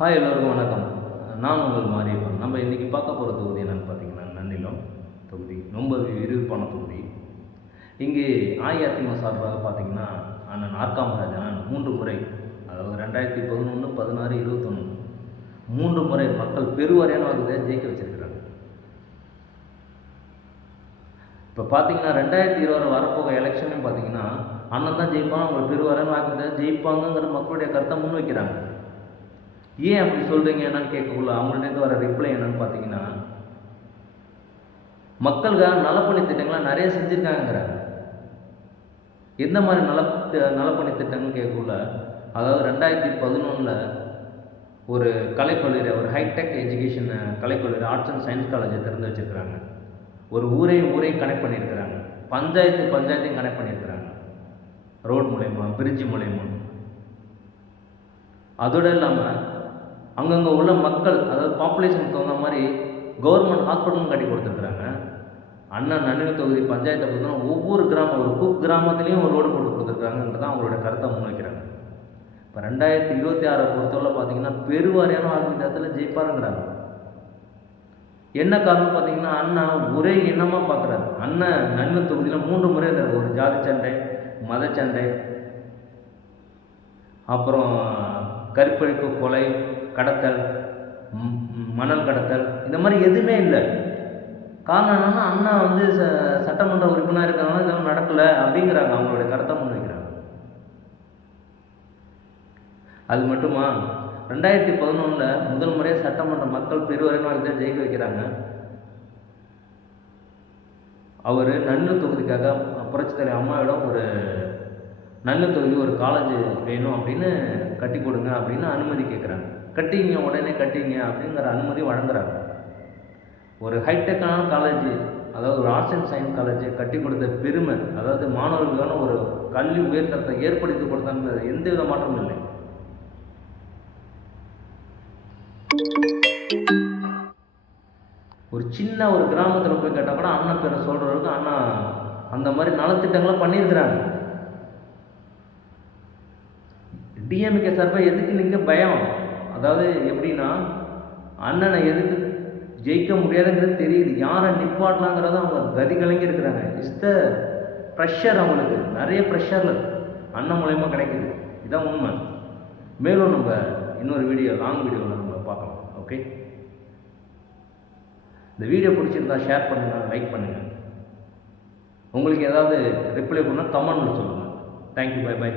Hi எல்லோருக்கும் வணக்கம். நான் உங்கள் மாரியப்பன். நம்ம இன்றைக்கி பார்க்க போகிற தொகுதி என்னென்னு பார்த்தீங்கன்னா நன்னிலம் தொகுதி. ரொம்ப விறுவிறுப்பான தொகுதி. இங்கே அஇஅதிமுக சார்பாக பார்த்தீங்கன்னா அண்ணன் ஆர்காமராஜன் 3 முறை, அதாவது 2011, 16, 21 3 முறை மக்கள் பெருவாரியான வாக்குகளை ஜெயிக்க வச்சிருக்கிறாங்க. இப்போ பார்த்தீங்கன்னா 2020 வரப்போக எலெக்ஷன்லையும் பார்த்தீங்கன்னா அண்ணன் தான் ஜெயிப்பாங்க, அவங்க பெருவாரியான வாக்குகளை ஜெயிப்பாங்கங்கிற மக்களுடைய கருத்தை முன் வைக்கிறாங்க. ஏன் அப்படி சொல்கிறீங்க என்னன்னு கேட்கக்குள்ள அவங்கள்டேருந்து வர ரிப்ளை என்னன்னு பார்த்தீங்கன்னா, மக்களுக்காக நலப்பணி திட்டங்கள்லாம் நிறைய செஞ்சுருக்காங்கிறாங்க. எந்த மாதிரி நலப்பணி திட்டங்கள்னு கேட்கக்குள்ள, அதாவது 2011 ஒரு கலைக்கல்லூரி, ஒரு ஹைடெக் எஜுகேஷன் கலைக்கல்லூரி, ஆர்ட்ஸ் அண்ட் சயின்ஸ் காலேஜை திறந்து வச்சுருக்கிறாங்க. ஒரு ஊரையும் கனெக்ட் பண்ணியிருக்கிறாங்க. பஞ்சாயத்தையும் கனெக்ட் பண்ணியிருக்கிறாங்க. ரோட் மூலயமா, பிரிட்ஜ் மூலயமா. அதோடு இல்லாமல் அங்கங்கே உள்ள மக்கள், அதாவது பாப்புலேஷனுக்கு தகுந்த மாதிரி கவர்மெண்ட் ஹாஸ்பிட்டலும் கட்டி கொடுத்துருக்குறாங்க. அண்ணன் நன்னிலம் தொகுதி பஞ்சாயத்தை பார்த்தோன்னா ஒவ்வொரு கிராமம், ஒரு கிராமத்துலேயும் ஒரு ரோடு போட்டு கொடுத்துருக்குறாங்கன்றதான் அவங்களோட கருத்தை முன்வைக்கிறாங்க. இப்போ 2026 பொறுத்தவரை பார்த்தீங்கன்னா பெருவாரியான வாக்கு வித்தியாசத்தில் ஜெயிப்பாருங்கிறாங்க. என்ன காரணம் பார்த்தீங்கன்னா, அண்ணா ஒரே எண்ணமாக பார்க்குறாரு. அண்ணன் நன்னிலம் தொகுதியில் 3 முறை இருந்தார். ஒரு ஜாதி சண்டை, மத சண்டை, அப்புறம் கற்பழிப்பு, கொலை, கடத்தல், மணல் கடத்தல், இந்த மாதிரி எதுவுமே இல்லை. காரணம் என்னன்னா, அண்ணா சட்டமன்ற உறுப்பினராக இருக்கிறதுனால இதெல்லாம் நடக்கலை அப்படிங்கிறாங்க. அவங்களுடைய கருத்தை முன்வைக்கிறாங்க. அது மட்டுமா, 2011 முதல் முறையாக சட்டமன்ற மக்கள் பெருவாரியான ஜெயிக்க வைக்கிறாங்க. அவர் நன்னிலம் தொகுதிக்காக புரட்சித் தலைவர் அம்மாவிடம் ஒரு நன்னிலம் தொகுதி ஒரு காலேஜ் வேணும் அப்படின்னு கட்டி கொடுங்க அப்படின்னு அனுமதி கேட்குறாங்க. கட்டிங்க, உடனே கட்டிங்க அப்படிங்கிற அனுமதி வழங்குறாங்க. ஒரு ஹைடெக்கான காலேஜ், அதாவது ஒரு ஆர்ட்ஸ் அண்ட் சயின்ஸ் காலேஜை கட்டி கொடுத்த பெருமை, அதாவது மாணவர்களுக்கான ஒரு கல்வி உயர்த்தத்தை ஏற்படுத்தி கொடுத்தாங்க. எந்த வித மாற்றமும் இல்லை. ஒரு சின்ன ஒரு கிராமத்தில் போய் கேட்டால் கூட அண்ணன் பேரை சொல்கிறவருக்கு அண்ணா அந்த மாதிரி நலத்திட்டங்களை பண்ணியிருக்கிறாங்க. டிஎம்கே சார்பாக எதுக்கு நீங்கள் பயம்? அதாவது எப்படின்னா, அண்ணனை எதுக்கு ஜெயிக்க முடியாதுங்கிறது தெரியுது. யாரை நிப்பாட்டலாங்கிறத அவங்க கதி கலங்கி இருக்கிறாங்க. இஸ் த ப்ரெஷர், அவங்களுக்கு நிறைய ப்ரெஷரில் அண்ணன் மூலயமா கிடைக்குது. இதுதான் உண்மை. மேலும் நம்ம இன்னொரு லாங் வீடியோவில் நம்ம பார்க்கலாம். ஓகே, இந்த வீடியோ பிடிச்சிருந்தா ஷேர் பண்ணுங்கள், லைக் பண்ணுங்கள். உங்களுக்கு ஏதாவது ரிப்ளை பண்ணால் கமெண்ட்டில் சொல்லுங்கள். Thank you, bye by.